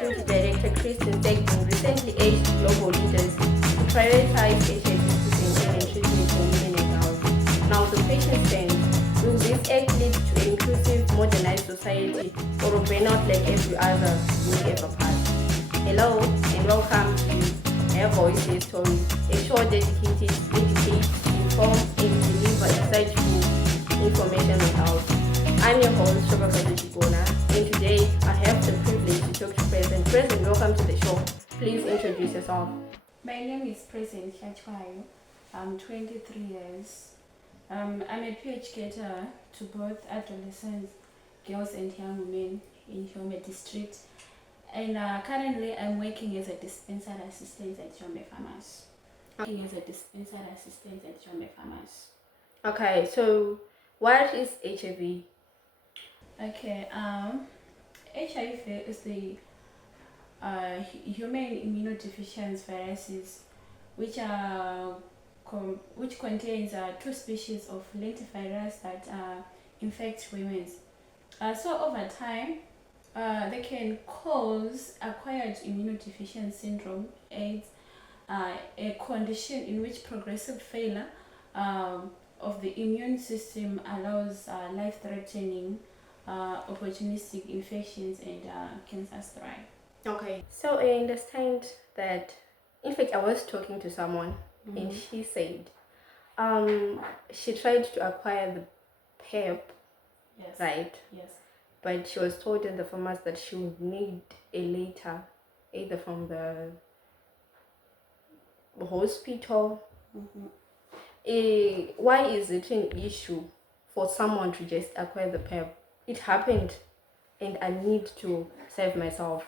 Security Director Kristen Segden recently urged global leaders to prioritize HIV prevention and treatment for women and girls. Now the question stands, will this act lead to an inclusive, modernized society or a burnout like every other we ever passed? Hello and welcome to Her Voices Story, a show dedicated to educate, inform and deliver insightful information on health. I'm your host, Shobaka Chikona, and today I have the privilege to talk to President. President, welcome to the show. Please introduce yourself. My name is President Chachwayo. I'm 23 years. I'm a PH caterer to both adolescents, girls and young women in Jombe district. And currently I'm working as a dispensary assistant at Jombe Farmers. Okay, so what is HIV? Okay, HIV is the human immunodeficiency viruses, which contains two species of lentivirus that infect women. So over time, they can cause acquired immunodeficiency syndrome, AIDS, a condition in which progressive failure of the immune system allows life-threatening opportunistic infections and cancer thrive. Okay, so I understand that, in fact, I was talking to someone and she said she tried to acquire the PrEP, Yes. right? Yes. But she was told in the pharmacy that she would need a letter, either from the hospital. Why is it an issue for someone to just acquire the PrEP? It happened and I need to save myself.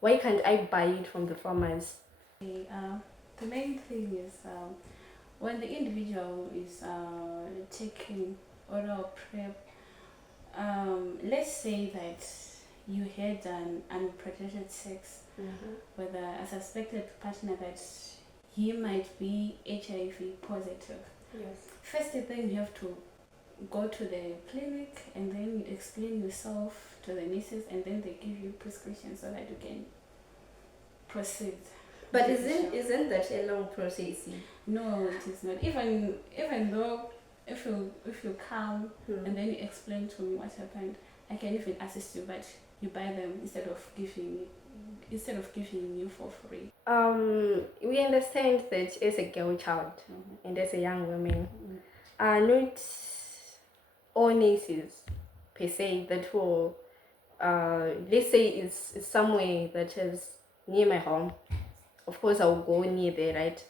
Why can't I buy it from the farmers? The main thing is when the individual is taking oral PrEP, let's say that you had an unprotected sex with a suspected partner that he might be HIV positive. Yes. First thing, you have to go to the clinic and then you explain yourself to the nurses, and then they give you prescription so that you can proceed. But isn't that a long process? No, it is not. Even though if you come and then you explain to me what happened, I can even assist you, but you buy them instead of giving you for free. We understand that as a girl child and as a young woman, not all nurses per se that will let's say it's somewhere that is near my home. Of course I will go near there, right?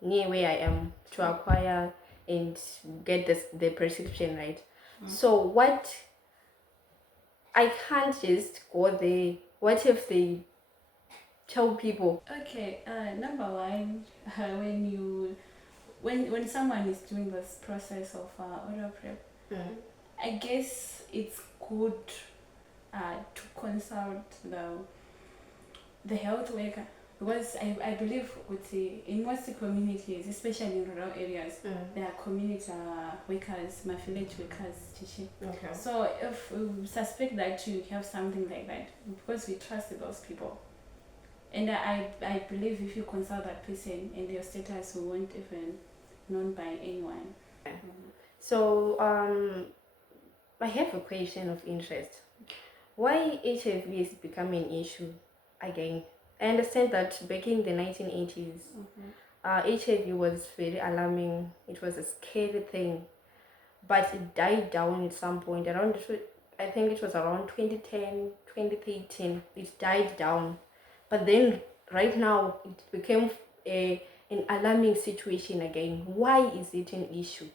Near where I am to acquire and get the prescription, right? So what, I can't just go there. What if they tell people? Okay, number one, when someone is doing this process of oral PrEP, I guess it's good to consult the health worker, because I believe in most communities, especially in rural areas, there are community workers, my village workers teaching. Okay. So if we suspect that you have something like that, because we trust those people, and I believe if you consult that person and your status won't even known by anyone. So I have a question of interest. Why HIV is becoming an issue again? I understand that back in the 1980s, HIV was very alarming. It was a scary thing, but it died down at some point around, I think it was around 2010, 2013. It died down, but then right now it became an alarming situation again. Why is it an issue?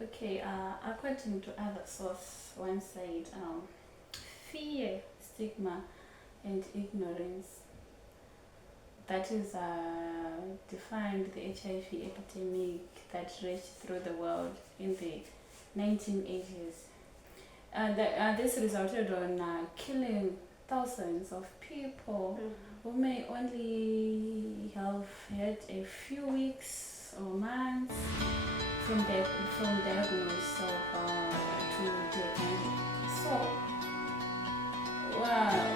Okay, according to other source, one side, fear, stigma, and ignorance. That is defined the HIV epidemic that raged through the world in the 1980s. This resulted on killing thousands of people who may only have had a few weeks or months from diagnosis to the end. So,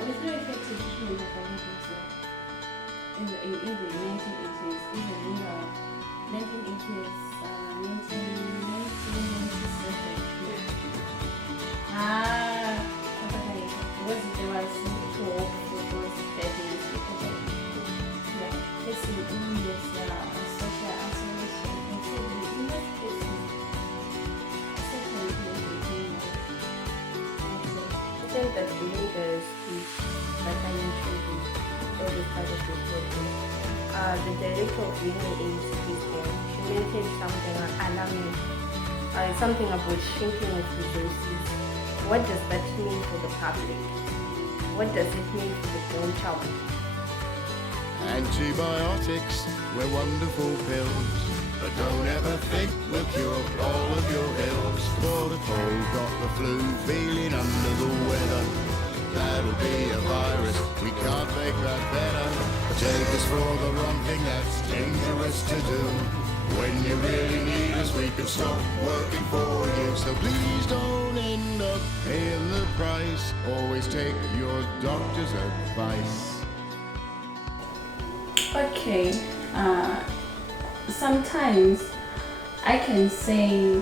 with no effective treatment kind of a living so in the 1980s, even in the 1980s, 1997. Because there was no hope for those pregnant people. Yeah, facing illness, social isolation, and so in most cases, I think that during the speech that I introduced at the start of the program, the director of Women AIDS Christian, she mentioned something alarming, something about shrinking of resources. What does that mean for the public? What does it mean for the grown child? Antibiotics were wonderful pills, but don't ever think we'll cure all of your ills. Caught a cold, got the flu, feeling under the weather. That'll be a virus, we can't make that better. Take us for the wrong thing, that's dangerous to do. When you really need us, we can stop working for you. So please don't end up paying the price. Always take your doctor's advice. Okay, sometimes I can say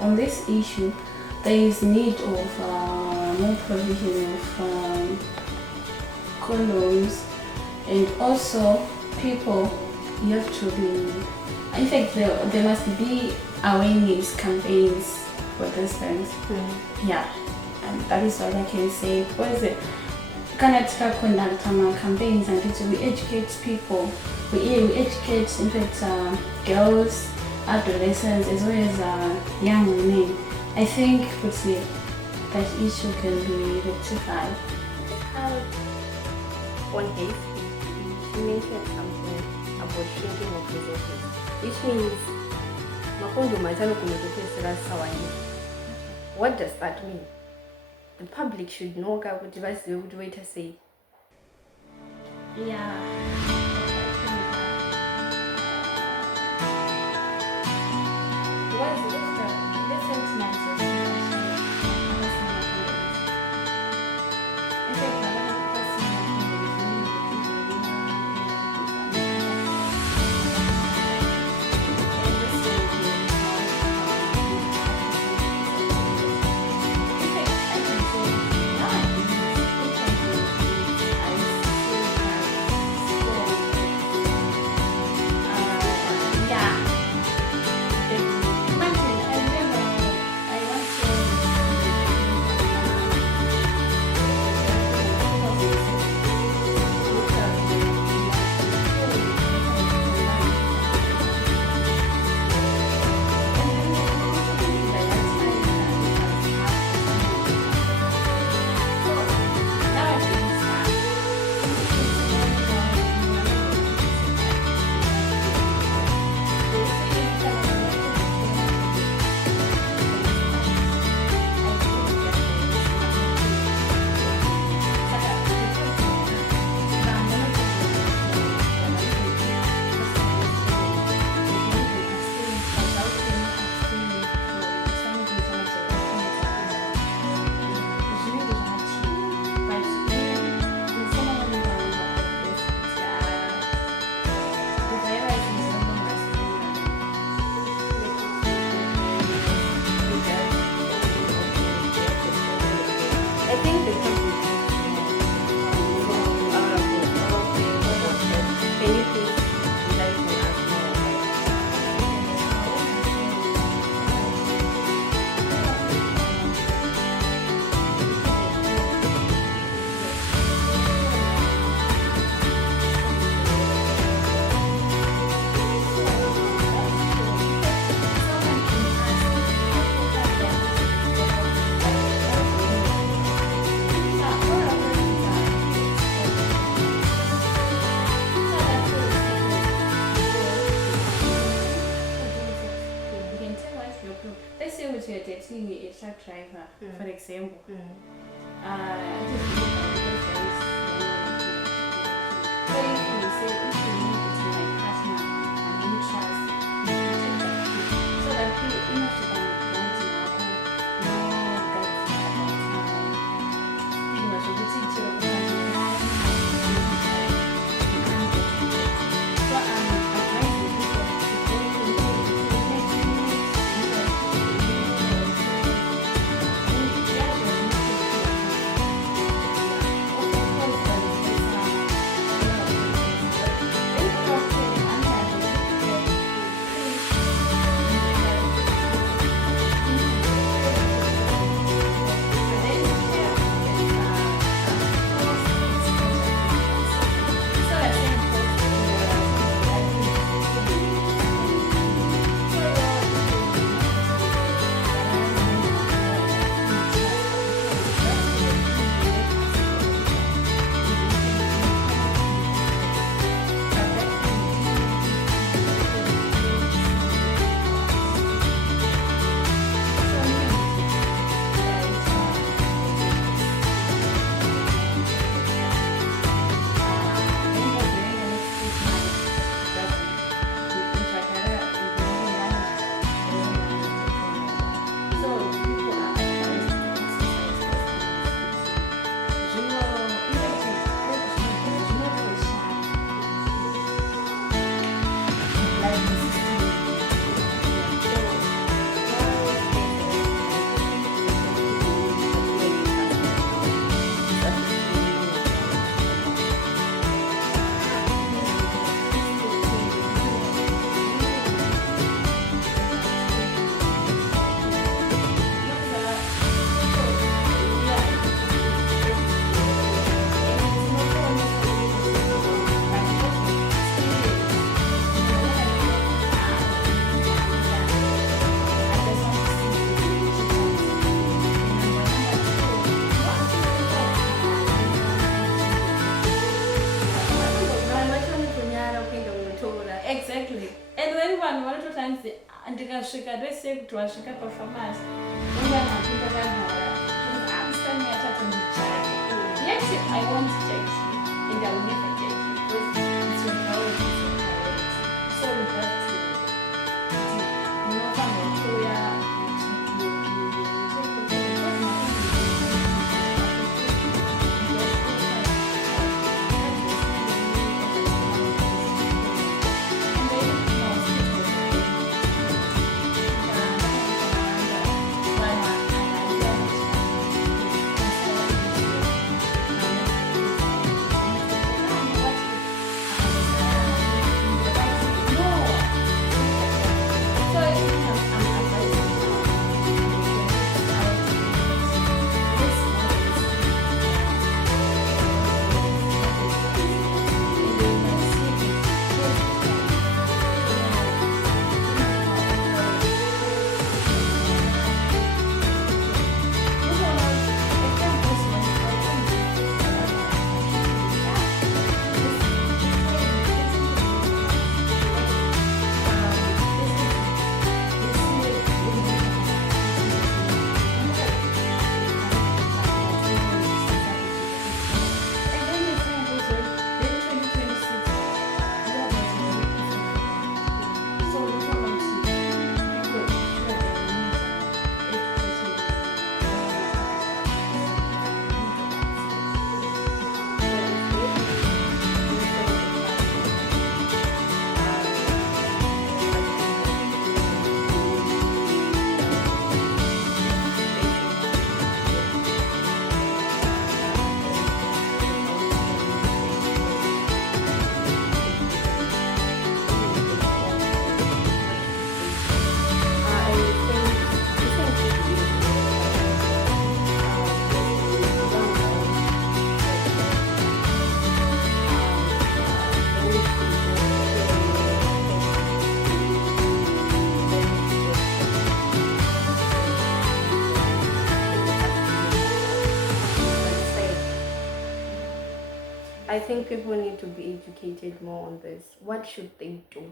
on this issue there is need of more provision of condoms, and also people, you have to be, in fact there must be awareness campaigns for these things. Yeah, and that is what I can say. Because Canada conduct campaigns and we educate people. We educate, in fact, girls, adolescents, as well as young women. I think that issue can be rectified. On his speech, she mentioned something about shrinking of resources, which means what does that mean? The public should know what device they would wait to say. Yeah. What is the sentiment? You're dating a truck driver, for example. So if you say, if you need it to my partner and you trust, you take that key. So that you enough to go no guts, you know, so we teach you vanhu vanototi hanzi ndikasvika ndese kuti wasvika pafamasi unganhapi ndakagara amusani yatatu ndichake. Yes, I want to judge you and I will never judge you because it's your priority, it's your priority. So we have to know I think people need to be educated more on this. What should they do?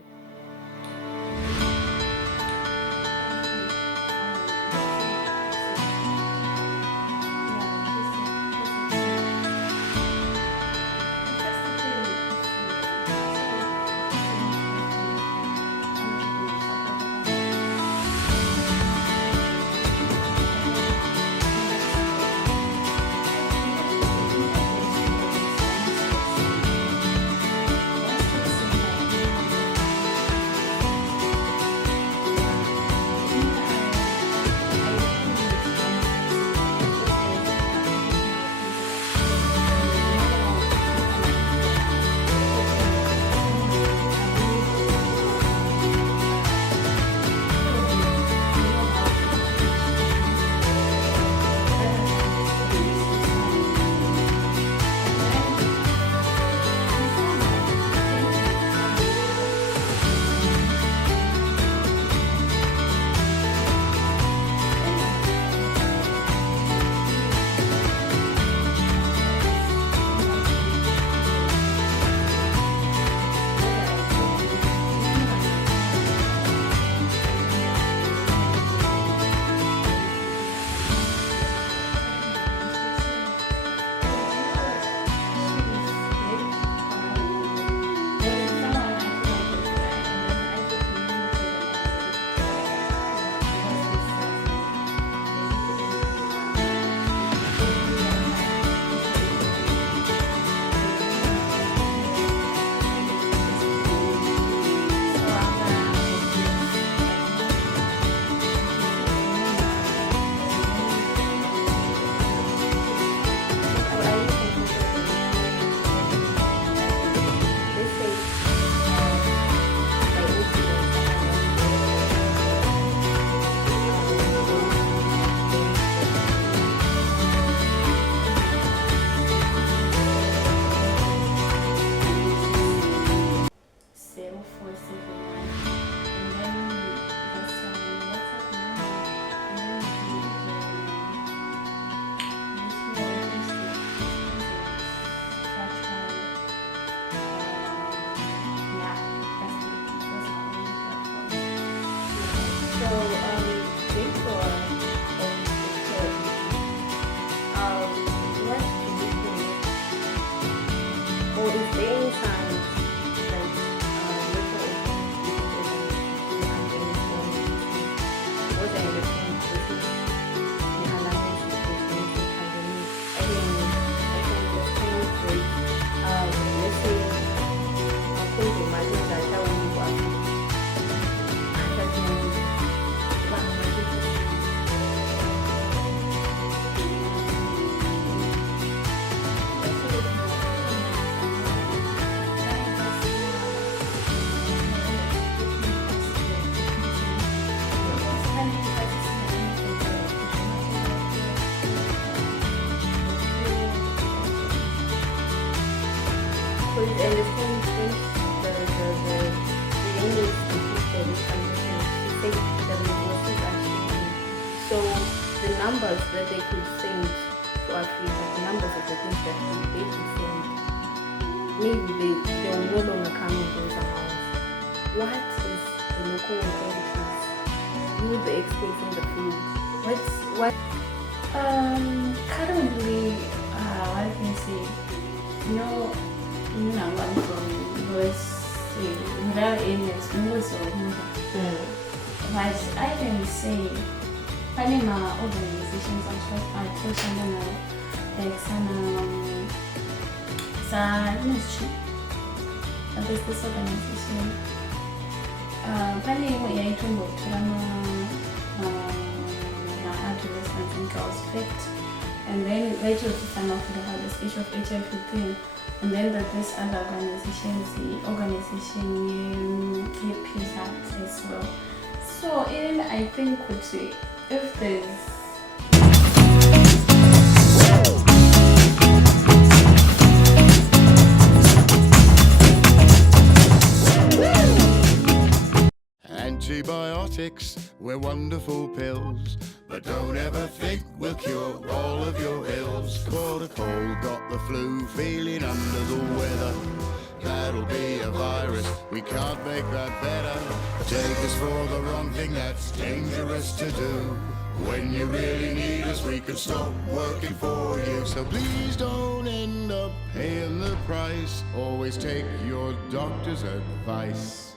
is there any signs that local what I understand is the alarming situation pandemic. I can understand that let's say mafunzo mazuri ataulizwa because I understand since the aim is to keep the information, she said the resources are shifting. So the numbers that they could send to Africa, the numbers of the things that they could send, maybe they will no longer come in those amounts. What is the local authorities, you the experts in the field, what Currently, what I can say, I'm from USA, rural areas, most of them. But I can say, Panama organizations are social, like some ministry. There's this organization. Panama, I told adolescents and girls fit, and then later to find out the issue of HIV thing, and then that this other organizations, the organization Peace Act as well. So even I think could say if there's Antibiotics, we're wonderful pills, but don't ever think we'll cure all of your ills. Caught a cold, got the flu, feeling under the weather. That'll be a virus, we can't make that better. Take us for the wrong thing, that's dangerous to do. When you really need us, we could stop working for you. So please don't end up paying the price. Always take your doctor's advice.